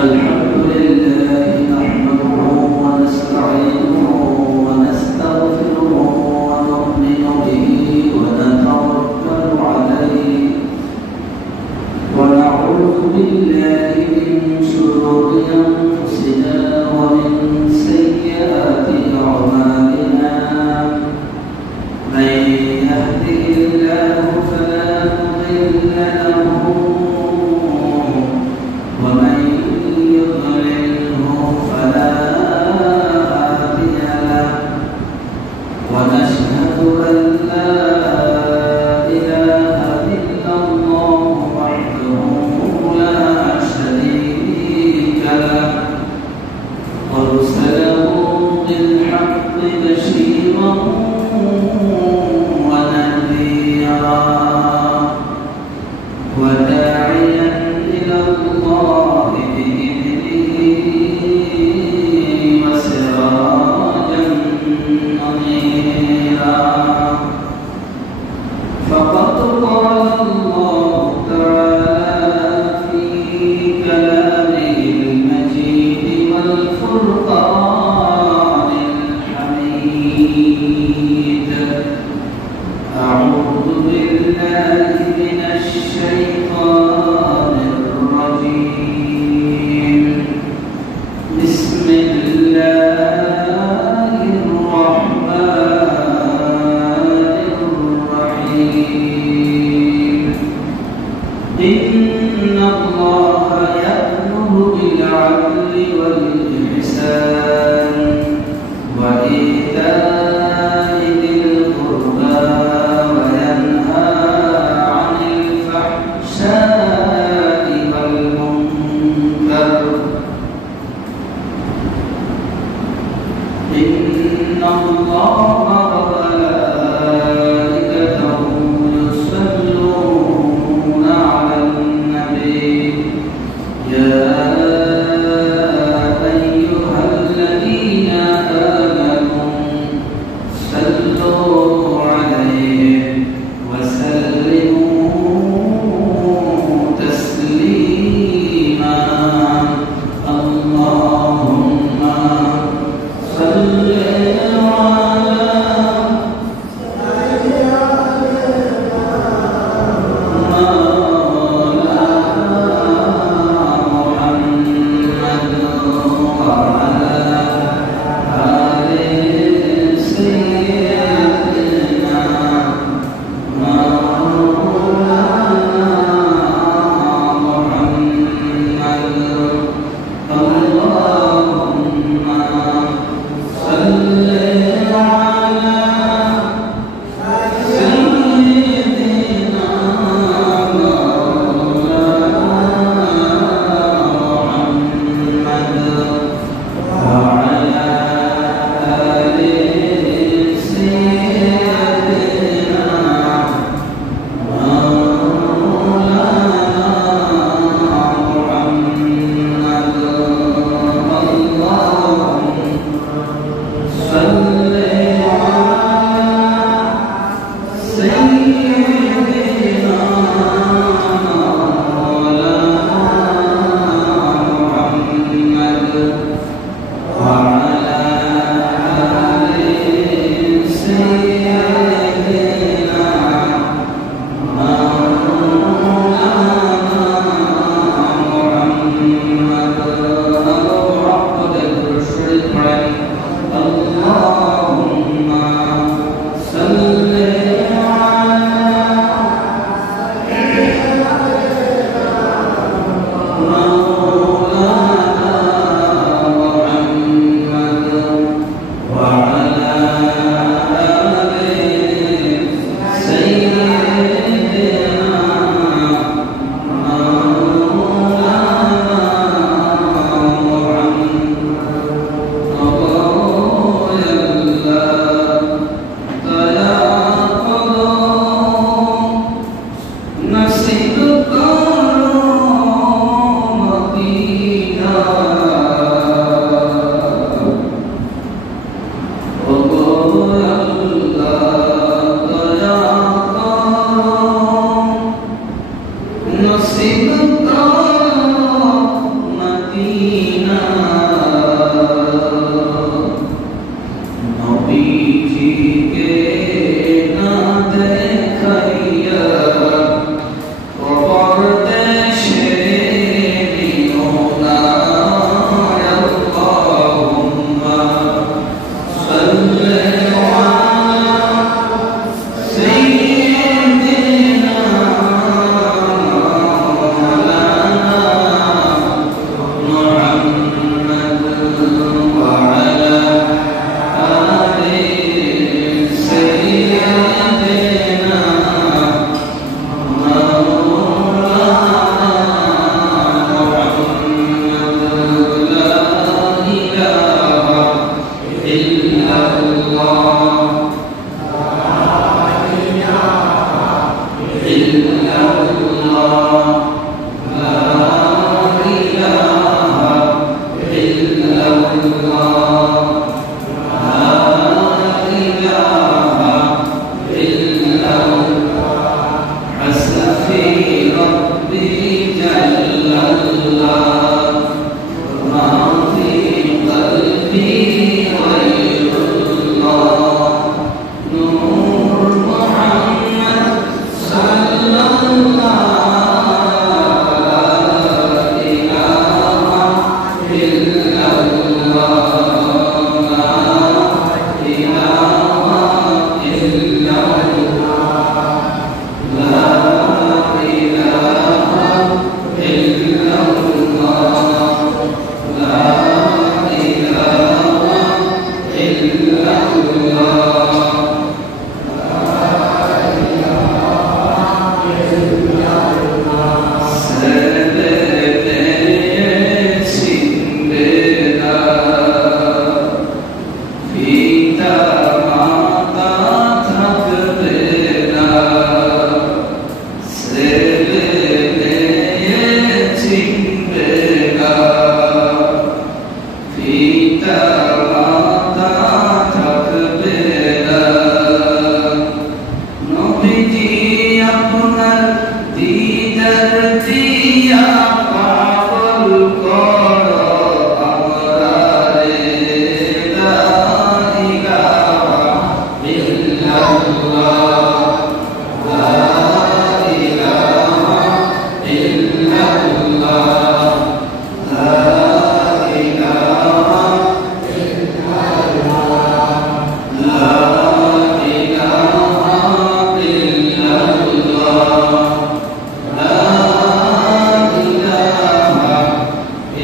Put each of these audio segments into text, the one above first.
الحمد لله نحمده ونستعينه ونستغفره ونؤمن به ونتوكل عليه ونعوذ بالله من شرور أنفسنا ومن سيئات أعمالنا من يهده الله فلا مضل له ومن يضلله فلا هادي له ونشهد أن لا إله إلا الله وحده لا شريك له أرسله بالحق بشيرا ونذيرا وداعيا إلى الله بإذنه وسراجا منيرا فقد قال الله تعالى في كلامه المجيد والفرقان الحميد أعوذ بالله من الشيطان الرجيم بسم الله الرحمن الرحيم إن الله يأمر بالعدل والإحسان وإيتاء ذي القربى وينهى عن الفحشاء والمنكر إن الله وملائكته يصلون على النبي يا أيها الذين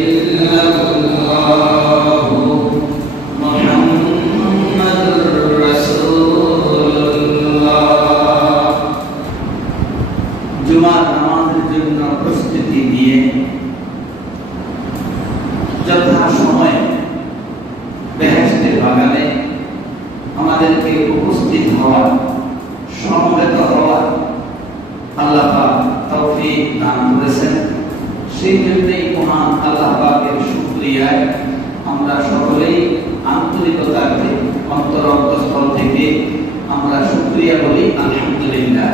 ইল্লাল্লাহু মুহাম্মাদুর রাসূলুল্লাহ। জুমার নামাজের জন্য প্রস্তুতি নিয়ে যথাসময়ে বেহেশতের বাগানে আমাদেরকে উপস্থিত হওয়া, সমবেত হওয়া আল্লাহ পাক তৌফিক দান করেছেন। সেই জন্যই মহান আল্লাহ পাকের শুকরিয়ায় আমরা সকলেই আন্তরিকতার অন্তরস্থল থেকে আমরা শুকরিয়া বলি আলহামদুলিল্লাহ।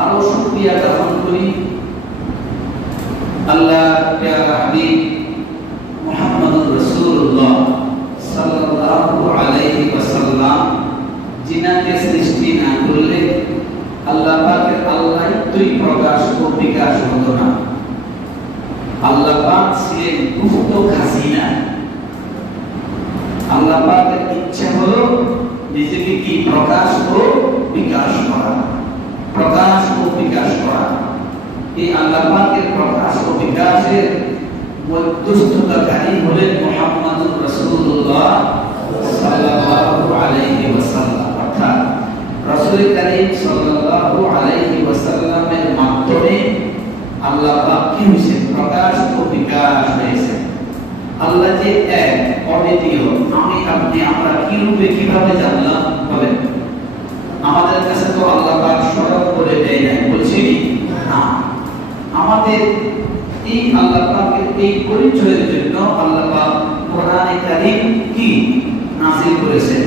আরো শুকরিয়া জ্ঞাপন করি আল্লাহ প্যারা হাবিব মুহাম্মদুর রাসূলুল্লাহ সাল্লাল্লাহু আলাইহি ওয়াসাল্লাম, যিনাকে সৃষ্টি না করলে আল্লাহ পাকের আল্লাহই প্রকাশ ও বিকাশ হতো না। আল্লাহ পাক ছিলেন গুপ্ত খাজিনা। আল্লাহ পাকের ইচ্ছা হলো নিজেকে কি প্রকাশ ও বিকাশ করা, প্রকাশ ও বিকাশ করা। এই আল্লাহ পাকের প্রকাশ ও বিকাশের মধ্যস্থতাকারী হলেন মুহাম্মদুর রাসূলুল্লাহ সাল্লাল্লাহু আলাইহি ওয়াসাল্লাম। অর্থাৎ রাসূল কারীম সাল্লাল্লাহু আলাইহি ওয়াসাল্লামের মাধ্যমে আল্লাহ পাক কি হয়েছে, প্রকাশ ও বিকাশ হয়েছে। আল্লাহ যে এক, অদ্বিতীয়, আমি আপনি আমরা কি রূপে কিভাবে জানলাম বলেন? আমাদের কাছে তো আল্লাহ পাক স্বয়ং করে দেয় না, বলছি না। আমাদের এই আল্লাহ পাকের এই পরিচয়ের জন্য আল্লাহ পাক কোরআনে কারীম কি নাযিল করেছেন।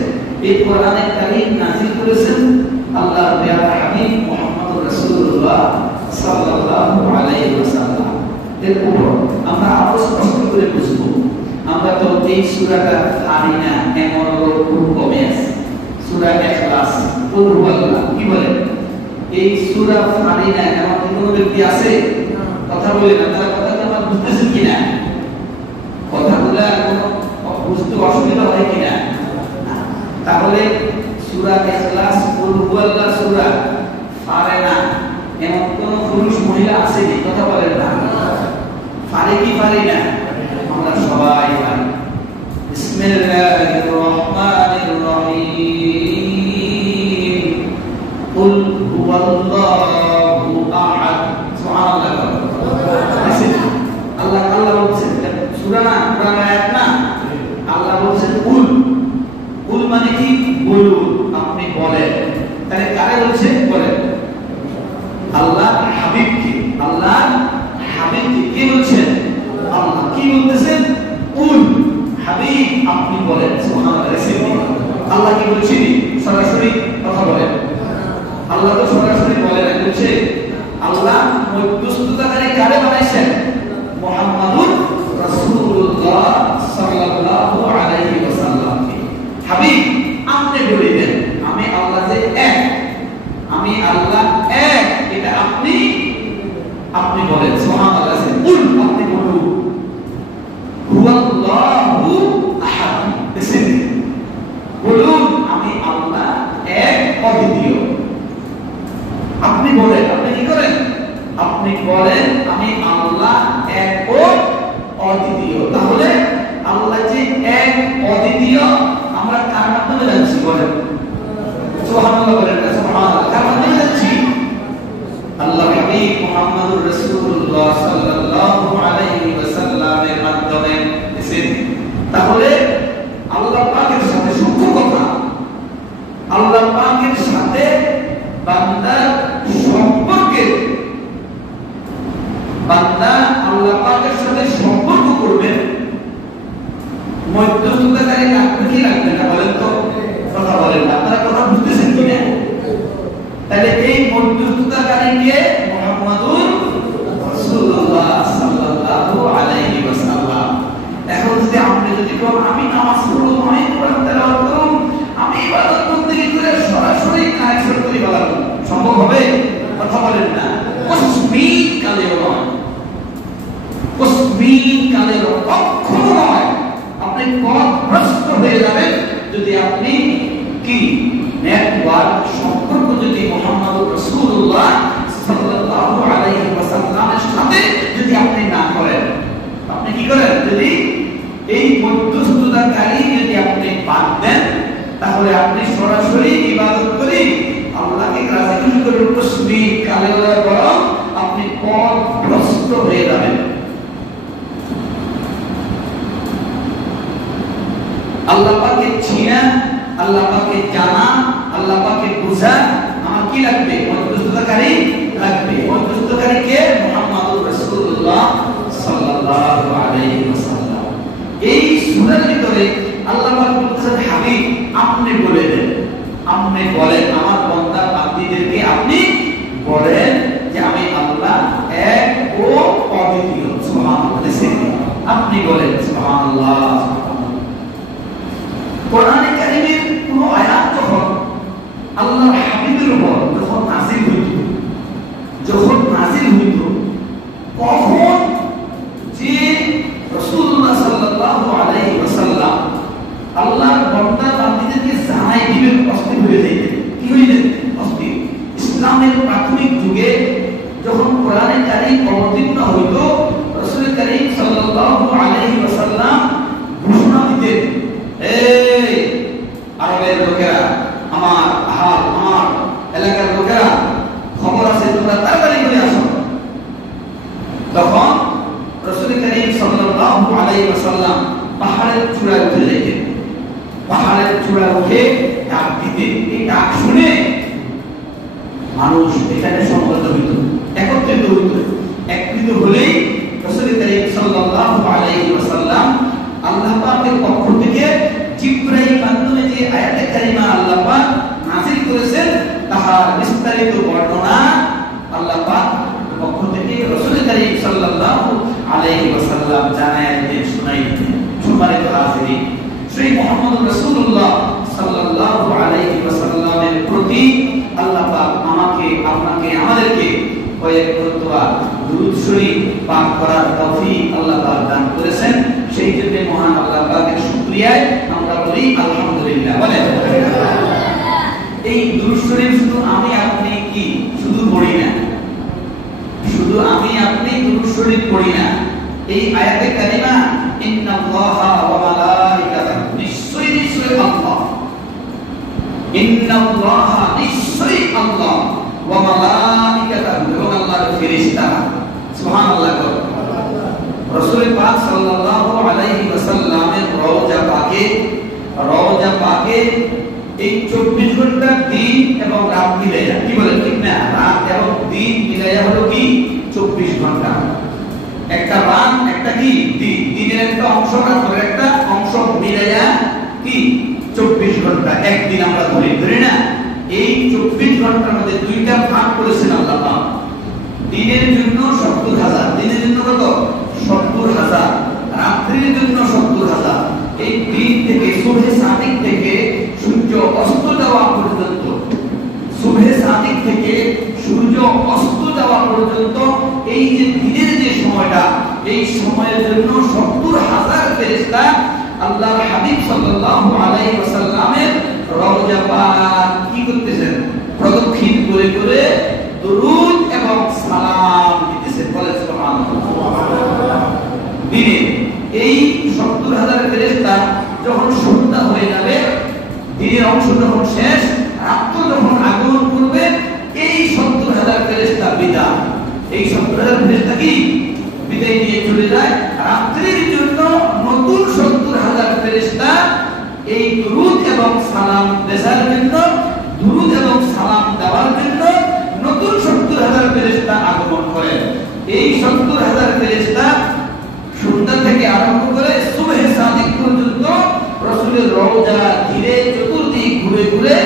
এই কোরআনে কারীম নাযিল করেছেন আল্লাহর প্যারা হাবিব মুহাম্মদুর রাসূলুল্লাহ সাল্লাল্লাহু আলাইহি ওয়াসাল্লাম এর উপর। আমরা আরো স্পষ্ট করে বুঝবো। আমরা তো এই সূরাটা জানি না, এমন খুব কমে আছে। সূরা ইখলাস, কুল হুয়াল্লাহ, কি বলে এই সূরা জানি না এমন কোনো ব্যক্তি আছে? কথা বলে না, তারা কথা আমরা বুঝতেছি কিনা? কথাগুলো কোনো বুঝতে অসুবিধা হয় কিনা? তাহলে সূরা ইখলাস, কুল হুয়াল্লাহ সূরা পারে না এমন কোন পুরুষ মহিলা আছে কি? কথা বলেন না। পারে কি পারি না? আমরা সবাই পারি। বিসমিল্লাহির রহমানির রহিম। কুল হুয়াল্লাহু আহাদ। সুবহানাল্লাহ। আল্লাহ বলছেন সূরা না, কোরআন আয়াত না। আল্লাহ বলছেন কুল। কুল মানে কি? বলুন, আপনি বলেন। তাহলে কারে বলছে? বলেন আল্লাহ হাবিবকে। আল্লাহ হাবিবকে কি বলছেন? আল্লাহ কি বলতেছেন? কুল হাবিব, আপনি বলেন। সুবহানাল্লাহ। আল্লাহ কি বলছেন? সরাসরি কথা বলেন। আল্লাহ তো সরাসরি বলেন, বলছে আল্লাহ মধ্যস্থতাকারী কারে বানাইছেন? মুহাম্মদুর রাসূলুল্লাহ সাল্লাল্লাহু আলাইহি ওয়াসাল্লামকে। হাবিব, আপনি বলে দেন আমি আল্লাহ যে এক, আমি আল্লাহ এক, এটা আপনি বলেন। সুবহানাল্লাহ। কুল, আপনি বলুন হুয়াল্লাহু আহাদ। বলুন আমি আল্লাহ এক, অদ্বিতীয়। আপনি বলেন, আপনি কি করেন? আপনি বলেন আমি আল্লাহ এক ও অদ্বিতীয়। তাহলে আল্লাহ যে এক, অদ্বিতীয়, আমরা কার মাধ্যমে জানছি? বলেন সুবহানাল্লাহ। বলেন না সুবহানাল্লাহ। কার মাধ্যমে জানছি? আল্লাহ হাবিব মুহাম্মদুর রাসূলুল্লাহ সাল্লাল্লাহু আলাইহি ওয়াসাল্লামের মাধ্যমে। তাহলে আল্লাহ পাকের সাথে সম্পর্কটা, আল্লাহ পাকের সাথে বান্দার সম্পর্কে, বান্দা আল্লাহ পাকের সাথে সম্পর্ক করবেন, মধ্যস্থতাকারী রাখবে কি রাখবে না? বলেন তো, কথা বলেন না। আপনারা কথা বুঝতেছেন কিনা? তাহলে এই মধ্যস্থতাকারীকে মুহাম্মদুর রাসূলুল্লাহ সাল্লাল্লাহু আলাইহি ওয়াসাল্লাম। এখন যদি আপনি যদি কোন আমি নামাজ পড়ব, আমি কোরআন তেলাওয়াত করব, আমি ইবাদত করতে গিয়ে সরাসরি কানেকশন করি, বলা সম্ভব হবে? কথা বলেন না। কসমিক কালেও নয়, কসমিক কালেও কখনো নয়। আপনি পথভ্রষ্ট হয়ে যাবেন যদি আপনি কি নেটওয়ার্ক সম্পর্ক যদি মুহাম্মদুর রাসূলুল্লাহ সাল্লাল্লাহু আলাইহি ওয়াসাল্লামের সাথে যদি আপনি না করেন, যদি এই মধ্যস্থতাকারী যদি আপনি বাদ দেন, তাহলে আপনি সরাসরি ইবাদত করে আল্লাহকে রাজি খুশি করে তসবিহ কালেমা বরং আপনি পথভ্রষ্ট হয়ে যাবেন। আল্লাহ পাকে চিনা, আল্লাহ পাকে জানা, আল্লাহ পাকে বুঝা আমার কি লাগবে? মধ্যস্থতাকারী লাগবে। মধ্যস্থতাকারী কে? মুহাম্মদুর রাসূলুল্লাহ সাল্লাল্লাহু আলাইহি ওয়াসাল্লাম। এই সূরার ভিতরে আল্লাহ পাক বলছেন, হাবিব আপনি বলে দেন, আপনি বলেন আমার বান্দা বান্দীদেরকে আপনি বলেন যে আমি আল্লাহ এক ও অদ্বিতীয়। সুবহানাল্লাহ, আপনি বলেন সুবহানাল্লাহ। কোরআনে কারীমের কোন আয়াত যখন আল্লাহর হাবিবের উপর যখন নাযিল হইত, কখন যে রাসূলুল্লাহ সাল্লাল্লাহু আলাইহি ওয়াসাল্লাম আল্লাহর বান্দা বান্দীদেরকে জানাই দিবেন, অস্থির হয়ে যাইতেন। কি হয়ে যেতেন? অস্থির। ইসলামের প্রাথমিক যুগে যখন কোরআনে কারীম অবতীর্ণ হইত, রাসূল কারীম সাল্লাল্লাহু আলাইহি ওয়াসাল্লাম ঘোষণা দিতেন, এই আরবের লোকেরা, আমার এলাকার লোকেরা, খবর আছে তোমরা তাড়াতাড়ি করে আসো। তখন রাসূল কারীম সাল্লাল্লাহু আলাইহি ওয়াসাল্লাম পাহাড়ের চূড়ায় উঠে যেতেন। পাহাড়ের চূড়ায় উঠে ডাক দিতেন। এই ডাক শুনে মানুষ এখানে সমবেত হইত, একত্রিত হইত। একত্রিত হলেই রাসূল কারীম সাল্লাল্লাহু আলাইহি ওয়াসাল্লাম আল্লাহ পাকের পক্ষ থেকে জিবরাইল মাধ্যমে যে আয়াতে কারিমা আল্লাহ পাক নাযিল করেছেন, তাহার বিস্তারিত বর্ণনা আল্লাহ পাক পক্ষ থেকে রাসূল কারীম সাল্লাল্লাহু আলাইহি ওয়াসাল্লাম জানায় দিতেন, শুনাইতেন। সম্মানিত হাজিরিন, শ্রী মুহাম্মদ রাসূলুল্লাহ সাল্লাল্লাহু আলাইহি ওয়াসাল্লামের প্রতি আল্লাহ পাক আমাকে, আপনাকে, আমাদেরকে কয়েক মরতবা দুরূদ শরীফ পাঠ করার তৌফিক আল্লাহ পাক দান করেছেন। সেই জন্য মহান আল্লাহ পাকের শুকরিয়ায় আমরা বলি আলহামদুলিল্লাহ। বলেন এই দুরূদ শরীফ শুধু আমি আপনি কি শুধু পড়ি না, শুধু আমি আপনি দুরূদ শরীফ পড়ি না। এই আয়াতে কারিমা ইন্নাল্লাহা ওয়া মালাইকাতাহু, নিশ্চয়ই আল্লাহ, ইন্নাল্লাহা নিশ্চয়ই আল্লাহ, ওয়া মালাইকাতাহু এবং আল্লাহর ফেরেশতারা। সুবহানাল্লাহ। রাসূল পাক সাল্লাল্লাহু আলাইহি ওয়াসাল্লামের রওজা পাকে এই 24 ঘন্টা দিন এবং রাত মিলাইয়া, কি বলেন ঠিক না? রাত এবং দিন মিলাইয়া হলো কি 24 ঘন্টা। একটা রাত, একটা কি দিন, দিনের একটা অংশ রাতের একটা অংশ মিলাইয়া কি 24 ঘন্টা একদিন আমরা ধরি না। এই 24 ঘন্টার মধ্যে দুইটা ভাগ করেছেন আল্লাহ পাক। দিনের জন্য 70,000, দিনের জন্য কত? 70,000, রাত্রির জন্য 70,000। এই দিন থেকে সুবহে সাদিক থেকে সূর্য অস্ত যাওয়া পর্যন্ত, সুবহে সাদিক থেকে সূর্য অস্ত যাওয়া পর্যন্ত এই যে দিনের যে সময়টা, এই সময়ের জন্য 70,000 ফেরেশতা আল্লাহর হাবিব সাল্লাল্লাহু আলাইহি ওয়াসাল্লামের রওজা পাক কি করতেছেন? প্রদক্ষিণ করে করে দুরূদ এবং সালাম দিতেছেন। বলেন সুবহানাল্লাহ। দিনে এই 70,000 ফেরেশতা যখন সন্ধ্যা হয়ে যাবে, দিনের অংশ যখন শেষ, রাত্র যখন আগমন করবে, এই 70,000 ফেরেশতা বিদায়। এই 70,000 ফেরেশতা কি বিদায় নিয়ে চলে যায়। রাত্রির জন্য নতুন 70,000 ফেরেশতা এই দুরূদ এবং সালাম দেওয়ার জন্য, দুরূদ এবং সালাম দেওয়ার জন্য নতুন 70,000 ফেরেশতা আগমন করে। এই 70,000 ফেরেশতা সন্ধ্যা থেকে আরম্ভ করে সুবহে সাদিক পর্যন্ত রাসূলের রওজা ঘিরে চতুর্দিক ঘুরে ঘুরে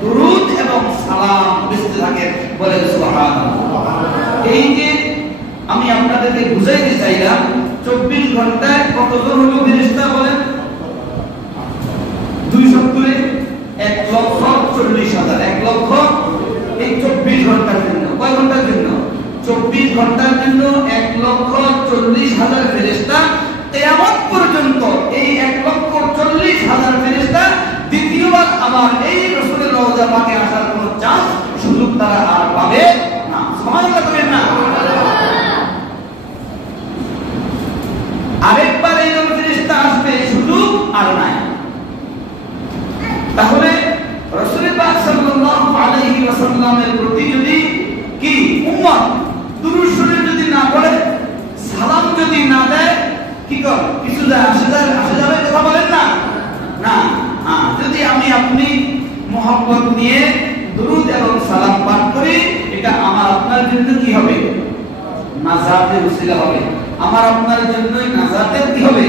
দুরূদ এবং সালাম দিতে থাকে। বলেন সুবহানাল্লাহ। এই যে আমি আপনাদেরকে বুঝাইতে চাইলাম, 24 ঘন্টায় কতজন হলো ফেরেশতা? বলেন 270, 1,40,000, 1 লক্ষ। এই 24 ঘন্টার জন্য, কয় ঘন্টার জন্য? 24 ঘন্টার জন্য 1,40,000 ফেরেশতা। কিয়ামত পর্যন্ত এই 1,40,000 ফেরেশতা দ্বিতীয়বার আবার এই রাসূলের রওজা পাকে আসার কোনো চান্স, সুযোগ তারা আর পাবে না। সুবহানাল্লাহ। করেন না? আরেক আর নাই। তাহলে রাসূল পাক সাল্লাল্লাহু আলাইহি ওয়াসাল্লামের প্রতি যদি কি উম্মত দুরূদ শরীফ যদি না পড়ে, সালাম যদি না দেয়, কি কর কিছু আসে যাবে কথা বলেন না? না। যদি আমি আপনি মোহাম্মত নিয়ে দুরূদ এবং সালাম পাঠ করি, এটা আমার আপনার জন্য কি হবে? নাজাতের উসিলা হবে। আমার আপনার জন্যই নাজাতের কি হবে?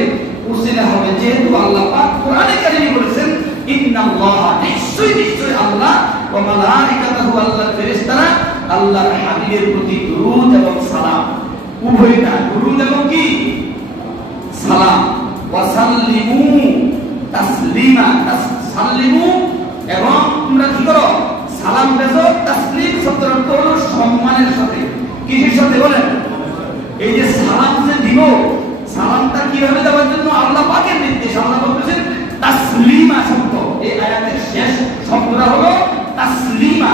উসিলা হবে। যেহেতু আল্লাহ পাক কোরআনে কারিমে বলেছেন, ইন্নাল্লাহা নিশ্চয় আল্লাহ ওয়া মালাইকাতুহু আল্লাহর ফেরেশতারা আল্লাহর হাবিবের প্রতি দুরূদ এবং সালাম, উভয়টা দুরূদ এবং কি সালাম, ওয়া সাল্লিমু তাসলিমা, সাল্লিমু এবং তোমরা কি করো? সালাম দেছো। তাসলিম শব্দের অর্থ হলো সম্মানের সাথে। কিসের সাথে বলেন? এই যে সালাম যে দিব, সালামটা কিভাবে দেওয়ার জন্য আল্লাহ পাকের নির্দেশ। আল্লাহ বলেছেন তাসলিমা শব্দ, এই আয়াতের শেষ শব্দটা হলো তাসলিমা।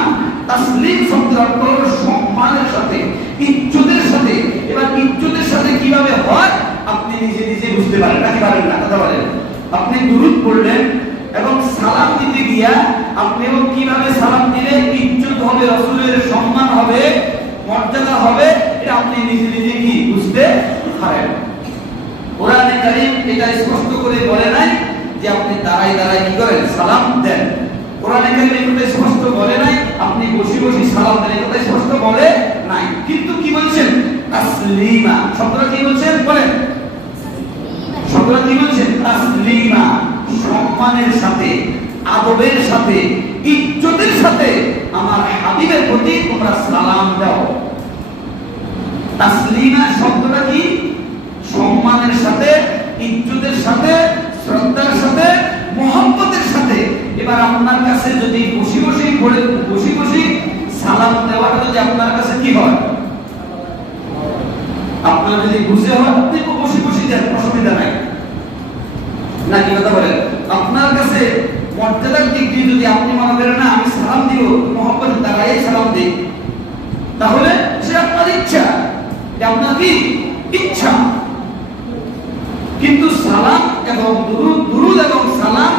তাসলিম শব্দের অর্থ হলো সম্মানের সাথে, ইজ্জতের সাথে। এবার ইজ্জতের সাথে কিভাবে হয় আপনি নিজে নিজে বুঝতে পারেন নাকি পারেন না? কথা বলেন। আপনি দুরূদ পড়লেন এবং সালাম দিতে গিয়া আপনি কিভাবে সালাম দিলে ইজ্জত হবে, রাসূলের সম্মান হবে, মর্যাদা হবে, এটা আপনি নিজে নিজে কি বুঝতে পারেন। কোরআনে কারীম এটা স্পষ্ট করে বলে নাই যে আপনি দাঁড়ায় দাঁড়ায় কি করেন? সালাম দেন। কোরআনে কারীম এটা স্পষ্ট বলে নাই আপনি বসে বসে সালাম দেন, এটা স্পষ্ট বলে নাই। কিন্তু কি বলছেন? তাসলিমা শব্দটা কি বলছেন বলেন? শব্দটা কি বলছেন? তাসলিমা, সম্মানের সাথে, আদবের সাথে, ইজ্জতের সাথে আমার হাবিবের প্রতি তোমরা সালাম দাও। তাসলিমা শব্দটা কি? সম্মানের সাথে, ইজ্জতের সাথে, শ্রদ্ধার সাথে, মহব্বতের সাথে। এবার আপনার কাছে যদি বসে বসে সালাম দেওয়াটা যদি আপনার কাছে কি হয়, আপনার যদি বুঝে হয় আপনি বসে দেন, অসুবিধা নাই না, কি কথা বলেন? আপনার কাছে মর্যাদার দিক দিয়ে যদি আপনি মনে করেন না আমি সালাম দিব মহব্বতের দ্বারাই সালাম দিই, তাহলে সে আপনার ইচ্ছা, আপনার কি ইচ্ছা। কিন্তু সালাম এবং দুরূদ এবং সালাম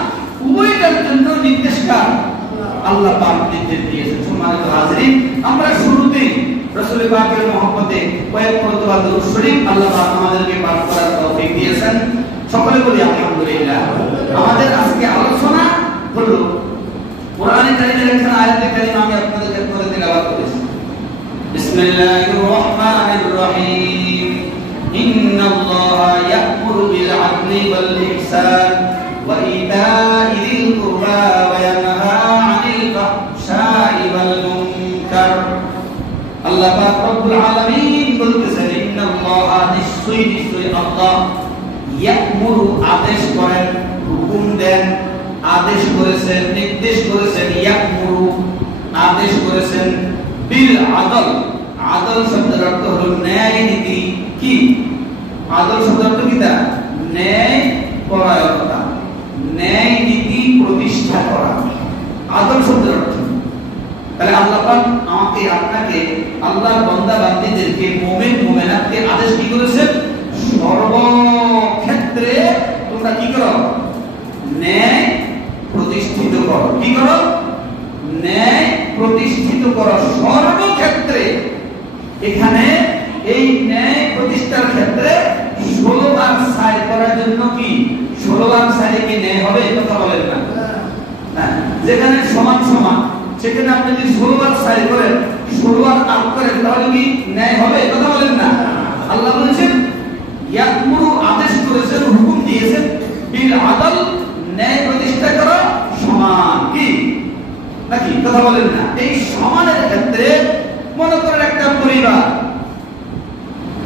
উভয়টার জন্য নির্দেশকার আল্লাহ পাক নির্দেশ দিয়েছেন। সম্মানিত হাজিরিন, আমরা শুরুতেই রাসূল পাকের মহব্বতে কয়েক মরতবা দুরূদ শরীফ আল্লাহ পাক আমাদেরকে পাঠ করার তৌফিক দিয়েছেন। সকলে বলি আলহামদুলিল্লাহ। আমাদের আজকে আলোচনা হলো কোরআনে কারীমের একটা আয়াতে কারীমা আমি আপনাদের কাছে তেলাওয়াত করেছি। বিসমিল্লাহির রহমানির রহিম। ইন্নাল্লাহা ইয়া'মুরু বিল আদলি ওয়াল ইহসান ওয়া ইতা'i যিল কুরবা ওয়া ইয়ানহা 'আনিল ফাহশাই ওয়াল মুনকার। আল্লাহ পাক রব্বুল আলামিন বলতেছেন, ইন্নাল্লাহা নিশ্চয়ই আল্লাহ ইয়া'মুরু আদেশ করেন, হুকুম দেন, আদেশ করেছেন, নির্দেশ করেছেন। ইয়া'মুরু আদেশ করেছেন, বিল আদল, আদল শব্দের অর্থ হলো ন্যায় নীতি। কি আদল শব্দের অর্থ কি? তা ন্যায় পরায়ণতা, ন্যায় নীতি প্রতিষ্ঠা করা আদল শব্দের অর্থ। তাহলে আল্লাহ পাক আমাকে আপনাকে আল্লাহর বান্দা বান্দীদেরকে মুমিন মুমিনাতকে আদেশ কি করেছেন? সর্বক্ষেত্রে তোমরা কি করো? ন্যায় প্রতিষ্ঠিত করো। কি করো? ন্যায় প্রতিষ্ঠিত করো সর্বক্ষেত্রে। এখানে এই ন্যায় প্রতিষ্ঠার ক্ষেত্রে 16 বার সাই করার জন্য কি 16 বার সাই কি ন্যায় হবে? কথা বলেন না। হ্যাঁ, যেখানে সমান সমান সেখানে আপনি যদি 16 বার সাই করেন, 16 বার আপ করেন, তাহলে কি ন্যায় হবে? কথা বলেন না। আল্লাহ বলেছেন ইয়া'মুরু আদেশ করেছেন, হুকুম দিয়েছেন, বিল আদল ন্যায় প্রতিষ্ঠা করা সমান। কি নাকি? কথা বলেন না। এই সমানের ক্ষেত্রে মনে করেন একটা পরিবার,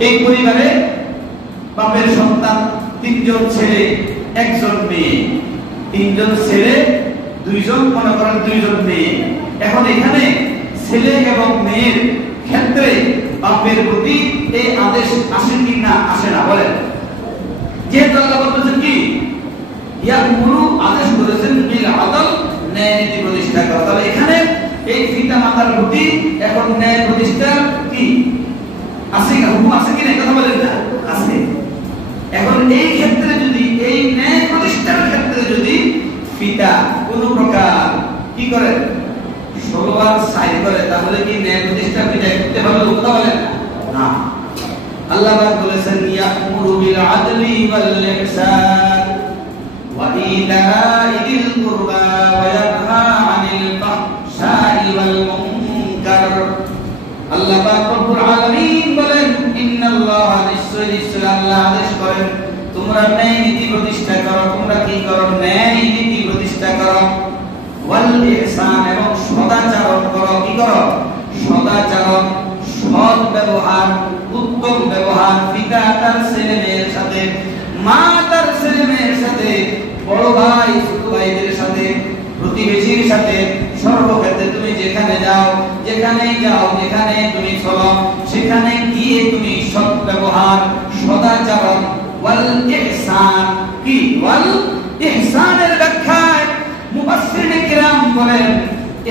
এই পরিবারে বাপের সন্তান 3 জন ছেলে 1 জন মেয়ে, 3 জন ছেলে 2 জন, মনে করেন 2 জন মেয়ে। এখন এখানে ছেলে এবং মেয়ের ক্ষেত্রে বাপের প্রতি এই আদেশ আসে কি না আসে না বলেন? যেহেতু আল্লাহ বলতেছেন কি ইয়া'মুরু আদেশ করেছেন বিল আদল ন্যায় নীতি প্রতিষ্ঠা করা, তাহলে এখানে এই পিতা মাতার প্রতি এখন ন্যায় প্রতিষ্ঠা কি আছে কি? হুকুম আছে কি না? কথা বলেন না। আছে। এখন এই ক্ষেত্রে যদি এই ন্যায় প্রতিষ্ঠার ক্ষেত্রে ফিতা কোন প্রকার কি করে 16 বার সাইড করে, তাহলে কি ন্যায় প্রতিষ্ঠা ফিতা করতে হবে? কথা বলেন না। আল্লাহ পাক বলেছেন ইয়ামুরু বিল আদলি ওয়াল ইহসান ওয়া ইতাই যিল কুরবা ওয়া ইয়ানহা আনিল ফাহশাই ওয়াল মুনকার। আল্লাহ পাক রব্বুল আলামিন বলেন ইন্নাল্লাহা নিশ্চয় আল্লাহ আদেশ করেন তোমরা ন্যায় নীতি প্রতিষ্ঠা করো। তোমরা কি করো? ন্যায় নীতি প্রতিষ্ঠা করো। ওয়াল ইহসান এবং সদাচরণ করো। কি করো? সদাচরণ, সৎ ব্যবহার, উত্তম ব্যবহার। পিতা তার ছেলে মেয়ের সাথে, মা তার ছেলে মেয়ের সাথে, বড় ভাই ছোট ভাইদের সাথে, প্রতিবেশীর সাথে, সর্বক্ষেত্রে তুমি যেখানে যাও, যেখানে তুমি চলো, সেখানে গিয়ে তুমি সৎ ব্যবহার, সদাচরণ। ওয়াল ইহসান কি? ওয়াল ইহসানের ব্যাখ্যায় মুফাসসিরিনে কিরাম বলেন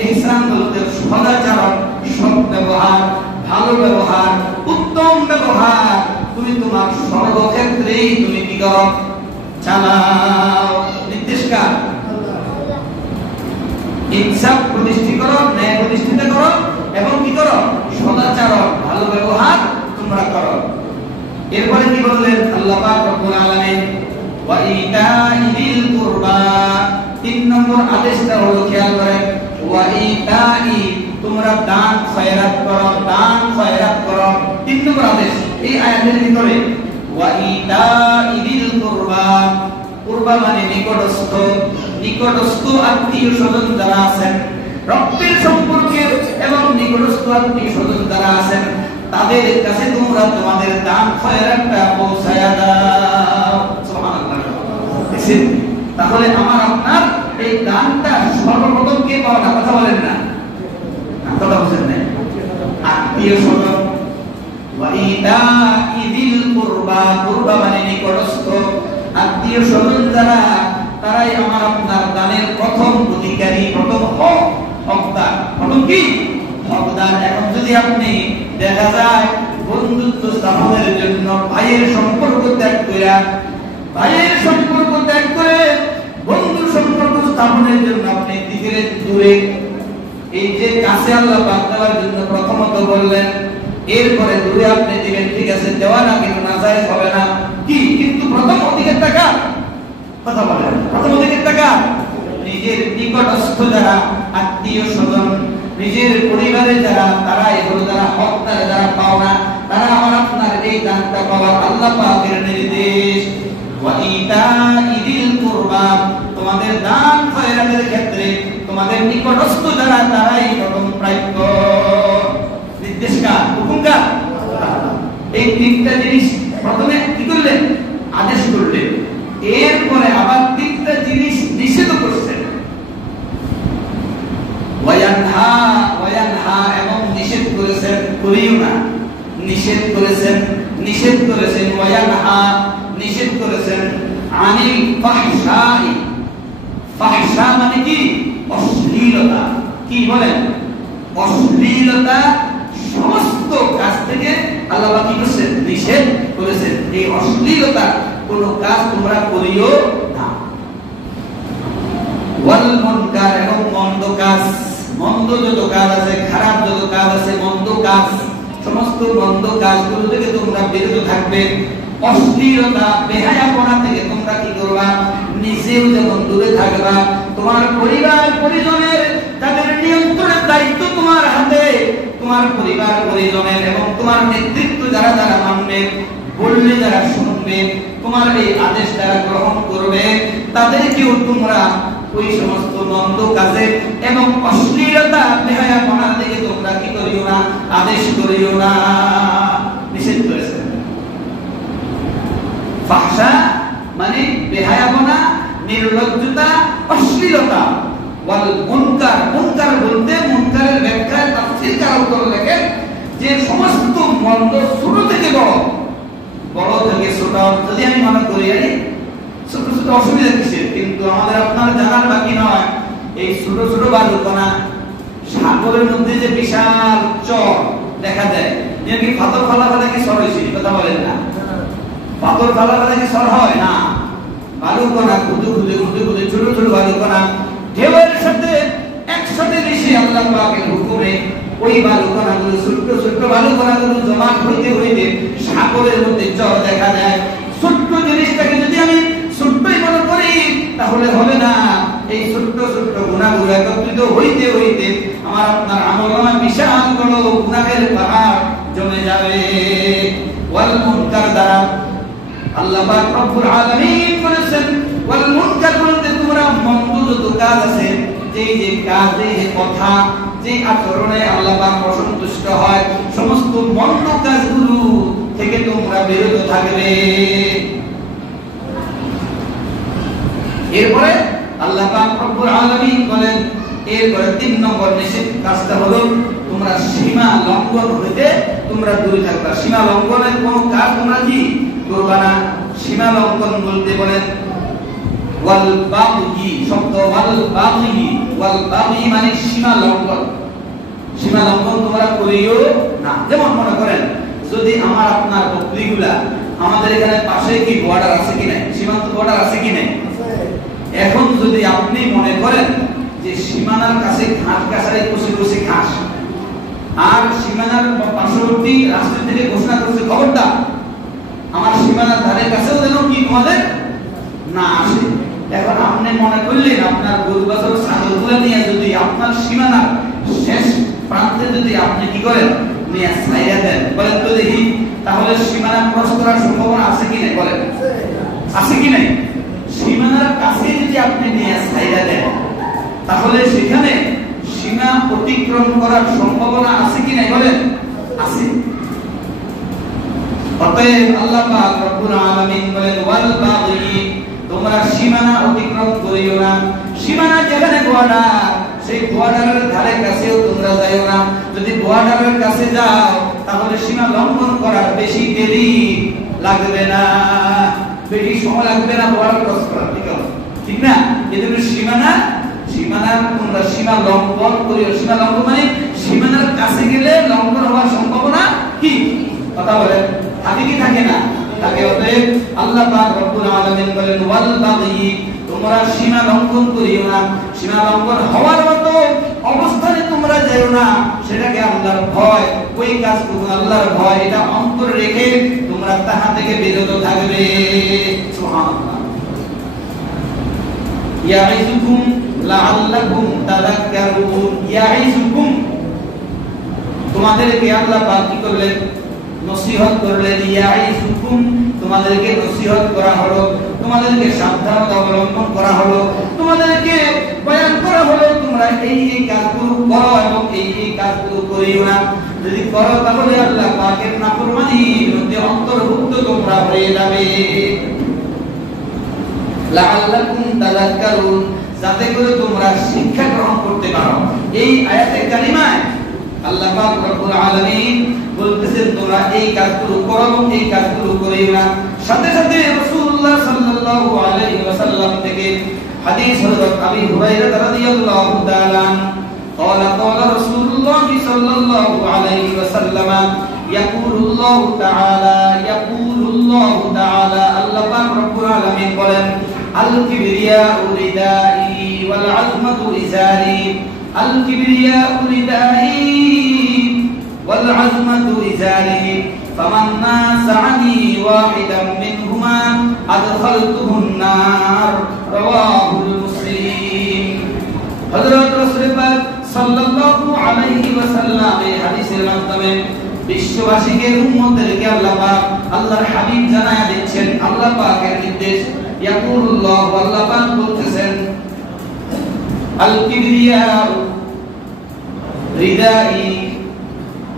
ইহসান বলতে সদাচরণ, সৎ ব্যবহার, ভালো ব্যবহার, উত্তম ব্যবহার। তুমি তোমার সর্বক্ষেত্রেই তুমি কি করো? চালাও। নির্দেশ কার? ইনসাফ প্রতিষ্ঠিত করো, ন্যায় প্রতিষ্ঠিত করো এবং কি করো? সদাচরণ, ভালো ব্যবহার তোমরা করো। এরপরে কি বললেন আল্লাহ পাক রব্বুল আলামিন? ওয়া ইতাই যিল কুরবা। 3 নম্বর আদেশটা হলো, খেয়াল করেন, ওয়া ইতাই, তোমরা দান খয়রাত করো, দান খয়রাত করো। 3 নম্বর আদেশ এই আয়াতের ভিতরে। ওয়া ইতাই যিল কুরবা, কুরবা মানে নিকটস্থ, নিকটস্থ আত্মীয় স্বজন যারা আছেন, রক্তের সম্পর্কের এবং নিকটস্থ আত্মীয় স্বজন যারা আছেন, তাদের কাছে তোমরা তোমাদের দান খয়রাতটা পৌঁছায়া দাও। সুবহানাল্লাহ। তাহলে আমার আপনার এই দানটা সর্বপ্রথম কে পাওয়া? কথা বলেন না, কথা বুঝেন না? আত্মীয় স্বজন। ওয়া ইতাই যিল কুরবা, কুরবা মানে নিকটস্থ আত্মীয় স্বজন যারা, তারাই আমার আপনার দানের প্রথম অধিকারী, প্রথম হকদার। প্রথম কি? হকদার। এখন যদি আপনি দেখা যায় বন্ধুত্ব স্থাপনের জন্য ভাইয়ের সম্পর্ক ত্যাগ করে বন্ধু সম্পর্ক স্থাপনের জন্য আপনি দিকের দূরে, এই যে কাছে আল্লাহ পাক দেওয়ার জন্য প্রথমত বললেন, এরপরে দূরে আপনি দিবেন, ঠিক আছে, দেওয়া না কিন্তু না যায় হবে না কি? কিন্তু প্রথম অধিকার টাকা, কথা বলেন, প্রথম অধিকার টাকা নিজের নিকটস্থ যারা আত্মীয় স্বজন, নিজের পরিবারে যারা, তারা এগুলো যারা হকদার, যারা পাওনা, তারা আমার আপনার এই দানটা পাওয়া আল্লাহ পাকের নির্দেশ। ওয়া ইতাই যিল কুরবা, তোমাদের দান খয়রাতের ক্ষেত্রে তোমাদের নিকটস্থ যারা, তারাই প্রথম প্রাপ্য। নির্দেশ কার? হুকুম কার? এই 3টা জিনিস প্রথমে কি করলেন? আদেশ করলেন। এরপরে আবার 3টা জিনিস নিষেধ করছেন। ওয়ায়ানহা এবং নিষেধ করেছেন, করিও না, নিষেধ করেছেন ওয়ায়ানহা, নিষেধ করেছেন আনিল ফাহশাই। ফাহশা মানে কি? অশ্লীলতা। কি বলেন? অশ্লীলতা। সমস্ত কাজ থেকে আল্লাহ কি করেছেন? নিষেধ করেছেন। এই অশ্লীলতা কোন কাজ তোমরা করিও না। ওয়াল মুনকার, এবং মন্দ কাজ, মন্দ যত কাজ আছে, খারাপ যত কাজ আছে, মন্দ কাজ, সমস্ত মন্দ কাজগুলো থেকে তোমরা বিরত থাকবে। অশ্লীলতা, বেহায়াপনা থেকে তোমরা কি করবা? নিজেও যেমন দূরে থাকবা, তোমার পরিবার পরিজনের তাদের নিয়ন্ত্রণের দায়িত্ব তোমার হাতে। তোমার পরিবার পরিজনের এবং তোমার নেতৃত্ব যারা যারা মানবে, বললে যারা শুনবে, তোমার এই আদেশ যারা গ্রহণ করবে, তাদেরকেও তোমরা ওই সমস্ত মন্দ কাজে এবং অশ্লীলতা, বেহায়াপনা থেকে তোমরা কি করিও না? আদেশ করিও না, নিষেধ করেছেন। ফাহশা মানে বেহায়াপনা, নির্লজ্জতা, অশ্লীলতা। ওয়াল মুনকার, মুনকার বলতে মুনকারের ব্যাখ্যা তাফসীর কারক করে লেখেন যে সমস্ত মন্দ, ছোট থেকে বড়, বড় থেকে ছোট। যদি আমি মনে করি ছোট ছোট অসুবিধা কিসের, কিন্তু আমাদের আপনার জানার বাকি নয়, এই ছোট ছোট বালুকণা সাগরের মধ্যে যে বিশাল চর দেখা যায়, কি পাথর ফালা ফালা কি সর হয়েছে? কথা বলেন না, পাথর ফালা ফালা কি সর হয় না? বালুকণা খুদে খুদে খুদে খুদে ছোট ছোট বালুকণা ঢেউয়ের সাথে একসাথে মিশে আল্লাহ পাকের হুকুমে ওই বালুকণাগুলো ছোট ছোট বালুকণাগুলো জমা হইতে হইতে সাগরের মধ্যে জল দেখা যায়। ছোট্ট জিনিসটাকে যদি আমি ছোট্টই মনে করি তাহলে হবে না। এই ছোট্ট ছোট্ট গুনাহগুলো একত্রিত হইতে হইতে আমার আপনার আমলনামা বিশাল বড় গুনাহের পাহাড় জমে যাবে। ওয়াল মুনকার দ্বারা আল্লাহ পাক রব্বুল আলামিন বলেছেন ওয়াল মুনকার বলতে তোমরা মন্দ যত কাজ আছে, যে কাজ, যে কথা, যে আচরণে আল্লাহ পাক অসন্তুষ্ট হয়, সমস্ত মন্দ কাজগুলো থেকে তোমরা বিরত থাকবে। এরপরে আল্লাহ পাক রব্বুল আলামিন বলেন এরপরে 3 নম্বর নিষেধ কাজটা হলো তোমরা সীমা লঙ্ঘন হইতে তোমরা দূরে থাকবা। সীমা লঙ্ঘনের কোন কাজ তোমরা কি করবা না। সীমা লঙ্ঘন বলতে বলেন ওয়াল বাগি, শব্দ ওয়াল বাগি, ওয়াল বাগি মানে সীমা লঙ্ঘন। সীমা লঙ্ঘন তোমরা করিও না। যেমন মনে করেন যদি আমার আপনার বকরিগুলা আমাদের এখানে পাশে কি বর্ডার আছে কি নাই, সীমান্ত বর্ডার আছে কি নাই, এখন যদি আপনি মনে করেন যে সীমানার কাছে ঘাস গাছারে কষে কষে ঘাস আর সীমানার পার্শ্ববর্তী রাষ্ট্র থেকে ঘোষণা করছে খবরদার আমার সীমানার ধারের কাছেও যেন কি তোমাদের না আসে। এখন আপনি মনে করলেন আপনার গরু বাছুর ছাগলগুলো নিয়ে যদি আপনার সীমানার শেষ প্রান্তে যদি আপনি কি করেন নিয়ে ছাইরা দেন, বলেন তো দেখি তাহলে সীমানা ক্রস করার সম্ভাবনা আছে কি নাই, বলেন আছে কি নাই। সীমানার কাছে যদি আপনি নিয়ে ছাইরা দেন তাহলে সেখানে সীমা অতিক্রম করার সম্ভাবনা আছে কি নাই, বলেন আছে। অতএব আল্লাহ পাক রব্বুল আলামিন বলেন ওয়াল বাগি, তোমরা সীমানা অতিক্রম করিও না। সীমানা যেখানে বর্ডার সেই বর্ডারের ধারে কাছেও তোমরা যাইও না। যদি বর্ডারের কাছে যাও তাহলে সীমা লঙ্ঘন করার বেশি দেরি লাগবে না, বেশি সময় লাগবে না বর্ডার ক্রস করার, ঠিক না। এজন্য সীমানার তোমরা সীমা লঙ্ঘন করিও। সীমা লঙ্ঘন মানে সীমানার কাছে গেলে লঙ্ঘন হওয়ার সম্ভাবনা কি, কথা বলেন থাকে কি থাকে না তাকে। অতএব আল্লাহ পাক রব্বুল আলামিন বলেন ওয়াল বাগি, তোমরা সীমা লঙ্ঘন করিও না। সীমা লঙ্ঘন হওয়ার মতো অবস্থানে তোমরা যেও না, সেটাকে আল্লাহর ভয়, ওই কাজটুকু আল্লাহর ভয় এটা অন্তরে রেখে তোমরা তাহা থেকে বিরত থাকবে। সুবহানাল্লাহ। ইয়াইযুকুম লাআল্লাকুম তাযাক্কারুন, ইয়াইযুকুম তোমাদেরকে আল্লাহ পাক কি করলেন, নসিহত করলেন। ইয়াইযুকুম তোমাদেরকে নসিহত করা হলো, তোমাদেরকে সাবধানতা অবলম্বন করা হলো, তোমাদেরকে বয়ান করা হলো তোমরা এই এই কাজগুলো করো এবং এই এই কাজগুলো করিও না। যদি করো তাহলে আল্লাহ পাকের নাফরমানির মধ্যে অন্তর্ভুক্ত তোমরা হয়ে যাবে। লাআল্লাকুম তাযাক্কারুন, যাতে করে তোমরা শিক্ষা গ্রহণ করতে পারো। এই আয়াতে কারিমায় আল্লাহ পাক রব্বুল আলামিন বলতেছেন তোমরা এই কাজগুলো করো এবং এই কাজগুলো করিও না। সাথে সাথে রাসূলুল্লাহ সাল্লাল্লাহু আলাইহি ওয়াসাল্লাম থেকে হাদিস হযরত আবী হুরায়রা রাদিয়াল্লাহু তাআলা قال قال رسول الله صلى الله عليه وسلم يقول الله تعالى الله পাক রব্বুল আলামিন বলেন আল কিবরিয়াউ রিদাই ওয়াল আযমাতু ইজারি, আল কিবরিয়াউ রিদাই ওয়াল আযমাতু ইজারি, ফামান নাসানি ওয়াহিদাম মিনহুমা আদখালতুহুন নার, রাওয়াহুল মুসলিম। হযরত রাসূল পাক সাল্লাল্লাহু আলাইহি ওয়াসাল্লাম এই হাদিসের মাধ্যমে বিশ্ববাসীকে উম্মতদেরকে আল্লাহ পাক আল্লাহর হাবিব জানায়া দিচ্ছেন আল্লাহ পাকের নির্দেশ। ইয়াকুলুল্লাহ, আল্লাহ পাক বলতেছেন আল কিবরিয়াউ রিদাই,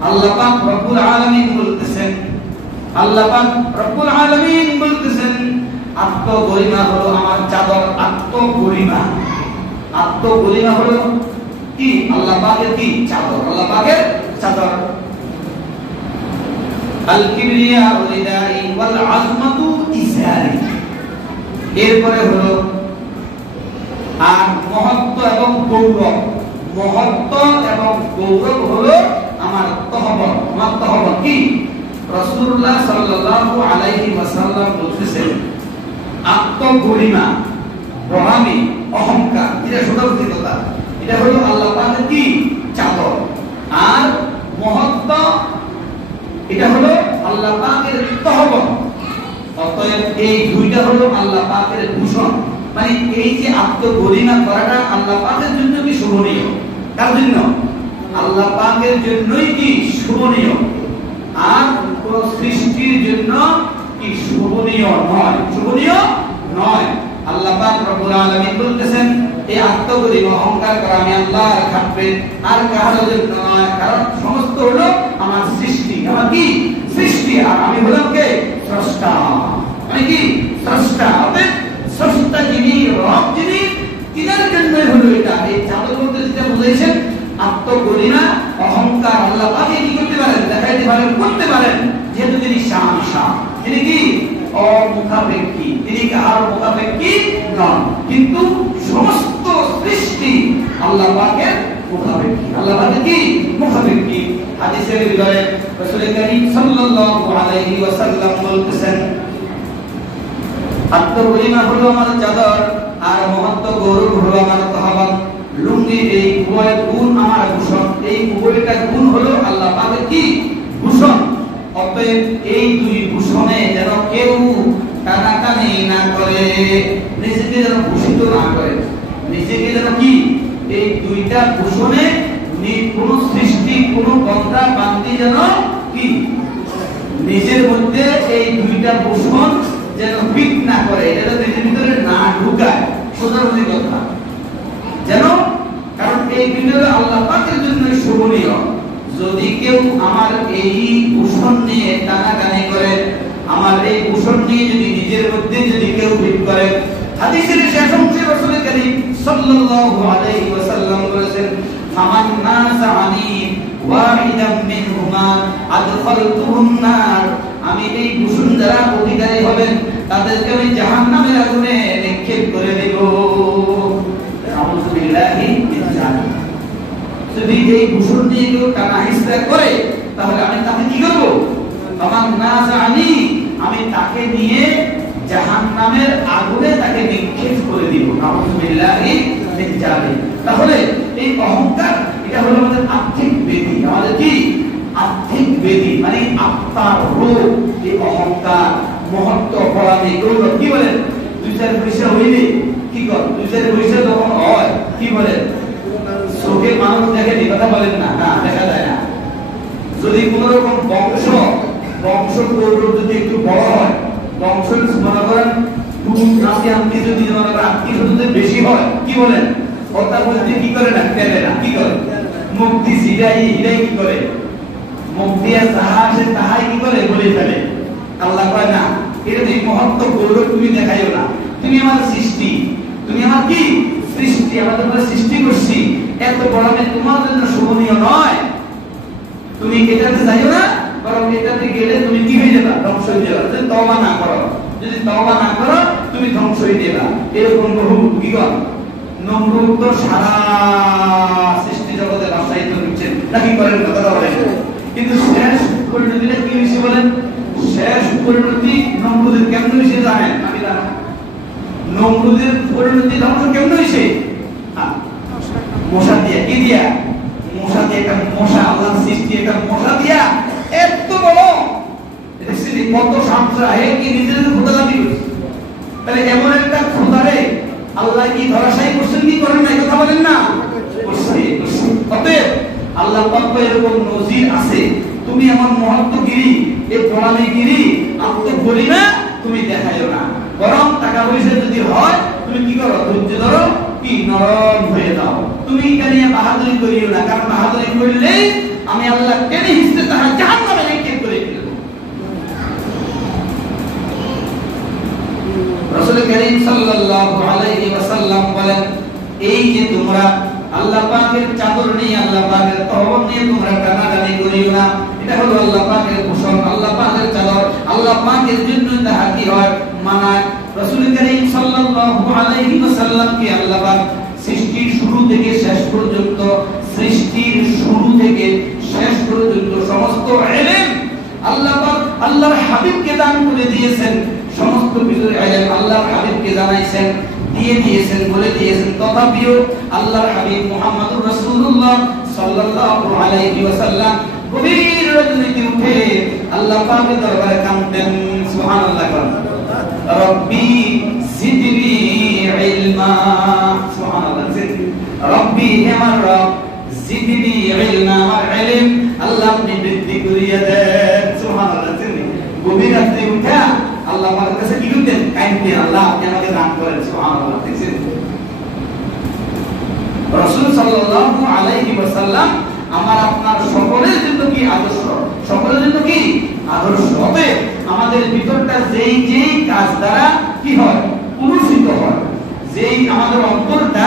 আল্লাহ পাক রব্বুল আলামিন বলতেছেন, আল্লাহ পাক রব্বুল আলামিন বলতেছেন আত্মগরিমা হলো আমার চাদর। আত্মগরিমা, আত্মগরিমা হলো কি, আল্লাহ পাকের কি চাদর, আল্লাহ পাকের চাদর। আল কিবরিয়াউ রিদাই ওয়াল আযমাতু ইজারি, এরপরে হলো আর মহত্ব এবং গৌরব। মহত্ব এবং গৌরব হলো আমার তহবত। আমার তহবত কি, রাসূলুল্লাহ সাল্লাল্লাহু আলাইহি ওয়াসাল্লাম বলতেছেন আত্মগরিমা, বড়ামি, অহংকার, এটা সদার্থকতা, এটা হলো আল্লাহ পাকের কি চাদর। আর মহত্ব, এটা হলো আল্লাহ পাকের তহবত। অতএব এই দুইটা হলো আল্লাহ পাকের ভূষণ। মানে এই যে আত্মগরিমা করাটা আল্লাহ পাকের জন্য কি শোভনীয়? কার জন্য? আল্লাহ পাকের জন্যই কি শোভনীয়, আর কোন সৃষ্টির জন্য কি শোভনীয় নয়, শোভনীয় নয়। আল্লাহ পাক রব্বুল আলামিন বলতেছেন, এই আত্মগরিমা অহংকার করা আমি আল্লাহর খাটবে, আর কারো জন্য নয়, কারণ সমস্ত হলো আমার সৃষ্টি। আমার কি সৃষ্টি, আর আমি হলাম কে? স্রষ্টা। মানে কি স্রষ্টা, অতএব স্রষ্টা যিনি, রব যিনি, তিনার জন্যই হলো এটা। এই চাদর বলতে যেটা বুঝাইছেন আত্মগরিমা অহংকার আল্লাহ পাক কি করতে পারেন? দেখাইতে পারেন, করতে পারেন, যেহেতু তিনি শাহ। তিনি কি অমুখাপেক্ষী, তিনি কাহার মুখাপেক্ষী নন। কিন্তু সমস্ত সৃষ্টি আল্লাহ পাকের মুখাপেক্ষী। আল্লাহ পাকের কি মুখাপেক্ষী। হাদিসের ভিতরে রাসূল করিম সাল্লাল্লাহু আলাইহি ওয়াসাল্লাম বলতেছেন, আত্মগরিমা হলো আমার চাদর, আর মহত্ব গৌরব হলো আমার তহবত। লুঙ্গি, এই উভয় গুণ আমার ভূষণ। এই উভয়টা গুণ হলো আল্লাহ পাকের কি ভূষণ। অতএব এই দুই ভূষণে যেন কেউ টানাটানি না করে, নিজেকে যেন ভূষিত না করে, নিজেকে যেন কি এই দুইটা ভূষণে কোন সৃষ্টি, কোন বন্ধা বান্দি যেন কি নিজের মধ্যে এই দুইটা ভূষণ যেন ফিট না করে, যেন নিজের ভিতরে না ঢুকায়। সোজাসুজি কথা যেন, কারণ এই দুইটা আল্লাহ পাকের জন্য শোভনীয়। যদি কেউ আমার এই ভূষণ নিয়ে টানাটানি করে, আমার এই ভূষণ নিয়ে যদি নিজের মধ্যে যদি কেউ ফিট করে, হাদিসের শেষ অংশে রাসূল করিম সাল্লাল্লাহু আলাইহি ওয়াসাল্লাম বলেছেন, ফামান নাযানি ওয়াহিদাম মিনহুমা আদখালতুহুন নার। আমি এই ভূষণ যারা অধিকারী হবেন তাদেরকে আমি জাহান্নামের আগুনে নিক্ষেপ করে দেব। আউযুবিল্লাহি মিন যালিক। যদি এই ভূষণ নিয়ে কেউ টানাহিস্তা করে, তাহলে আমি তাকে কি করব? ফামান নাযানি, আমি তাকে নিয়ে জাহান্নামের আগুনে তাকে নিক্ষেপ করে দিব। আউযুবিল্লাহি মিন যালিক। তাহলে এই অহংকার, এটা হলো আমাদের আত্মিক ব্যাধি। আমাদের কি আত্মিক ব্যাধি, মানে আত্মার রোগ। এই অহংকার, মহত্ব, বড়ামি, গৌরব, কি বলেন? দুই চার পয়সা হইলে কি কর? দুই চার পয়সা যখন হয় কি বলেন? চোখে মানুষ দেখেনি, কথা বলেন না, না দেখা যায় না। যদি কোন রকম বংশ গৌরব যদি একটু বড় হয়, বংশ মনে করেন যদি আত্মীয় বেশি হয়, কি বলেন? কথা বলতে কি করে না, পেলে না, কি করে? মুখ দিয়ে সিধাই হিরাই কি করে? মুখ দিয়ে যাহা আসে তাহাই কি করে বলে ফেলে। আল্লাহ কয় না, এটা তুমি মহত্ব গৌরব তুমি দেখাইও না। তুমি আমার সৃষ্টি, তুমি আমার কি সৃষ্টি, আমাদের মধ্যে সৃষ্টি করছি, এত বড় তোমার জন্য শোভনীয় নয়। তুমি এটাতে যাইও না, বরং এটাতে গেলে তুমি কি হয়ে যাবে? ধ্বংস হয়ে যাবে। যদি তওবা না করো, তুমি ধ্বংস হয়ে যাবে। এরকম বহু বিগত নমরুদ তো সারা সৃষ্টি জগতে বাসায়িত হচ্ছেন, নাকি করেন? কথা বলেন। কিন্তু শেষ পরিণতিটা কি হয়েছে বলেন? শেষ পরিণতি নমরুদের কেমন হয়েছে জানেন? আমি জানি নমরুদের পরিণতি ধ্বংস কেমন হয়েছে? মশা দিয়া। কি দিয়া? মশা দিয়ে। একটা মশা, আল্লাহর সৃষ্টি, একটা মশা দিয়া এত বড় কত সামসা হে কি নিজের খোদা দাবি করছে। তাহলে এমন একটা খোদারে আল্লাহ কি ধরাশায়ী করছেন, কি করেন না? কথা বলেন না, করছে। অতএব আল্লাহ পাক এরকম নজির আছে। তুমি এমন মহত্বগিরি, এই প্রণালীগিরি, আত্মগরিমা তুমি দেখাইও না, বরং টাকা পয়সা যদি হয় তুমি কি করো? ধৈর্য ধরো, কি নরম হয়ে যাও। তুমি এটা নিয়ে বাহাদুরি করিও না, কারণ বাহাদুরি করলে আমি আল্লাহ টেনে হিসতে তাহা জাহান্নামে নিক্ষেপ করে ফেলব। রাসূল করিম সাল্লাল্লাহু আলাইহি ওয়াসাল্লাম বলেন, এই যে তোমরা আল্লাহ পাকের চাদর নিয়ে, আল্লাহ পাকের তহবত নিয়ে তোমরা টানাটানি করিও না। এটা হলো আল্লাহ পাকের ভূষণ, আল্লাহ পাকের চাদর। আল্লাহ পাকের জন্য তাহা কি হয়? মানায়। রাসূল করিম সাল্লাল্লাহু আলাইহি ওয়াসাল্লাম কে আল্লাহ পাক সৃষ্টির শুরু থেকে শেষ পর্যন্ত, সমস্ত ইলম আল্লাহ পাক আল্লাহর হাবিবকে দান করে দিয়েছেন। সমস্ত বিষয় ইলম আল্লাহর হাবিবকে জানাইছেন, দিয়ে দিয়েছেন, বলে দিয়েছেন। তথাপিও আল্লাহর হাবিব মুহাম্মদুর রাসূলুল্লাহ সাল্লাল্লাহু আলাইহি ওয়াসাল্লাম গভীর রজনীতে উঠে আল্লাহ পাকের দরবারে কাঁদতেন। সুবহানাল্লাহ। রব্বি জিদনি ইলমা। সুবহানাল্লাহ। রব্বি, হে আমার রব, জিদনি ইলমা, আমার ইলম আল্লাহ আপনি বৃদ্ধি করিয়া দেন। সুবহানাল্লাহ। গভীর রাতে উঠা আল্লাহ পাকের কাছে কি করতেন? কাঁদতেন, আল্লাহ আপনি আমাকে দান করেন। সুবহানাল্লাহ। দেখছেন, রাসূল সাল্লাল্লাহু আলাইহি ওয়াসাল্লাম আমার আপনার সকলের জন্য কি আদর্শ, সকলের জন্য কি আদর্শ হবে। আমাদের ভিতরটা যেই যেই কাজ দ্বারা কি হয়? কলুষিত হয়। যেই আমাদের অন্তরটা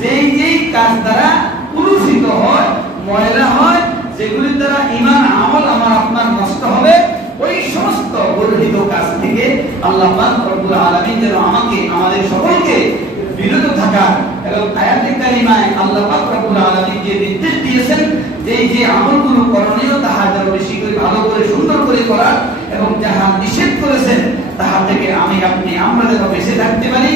যেই যেই কাজ দ্বারা কলুষিত হয়, ময়লা হয়, যেগুলির দ্বারা ঈমান আমল আমার আপনার নষ্ট হবে, ওই সমস্ত গর্হিত কাজ থেকে আল্লাহ পাক রব্বুল আলামিন যেন আমাকে, আমাদের সকলকে বিরত থাকা। এবং আয়াতে কারিমায় আল্লাহ পাক রব্বুল আলামিন যে নির্দেশ দিয়েছেন যে আমলগুলো করণীয় তাহা যেন বেশি করে ভালো করে সুন্দর করে করার, এবং যাহা নিষেধ করেছেন তাহা থেকে আমি আপনি আমরা যেন বেঁচে থাকতে পারি।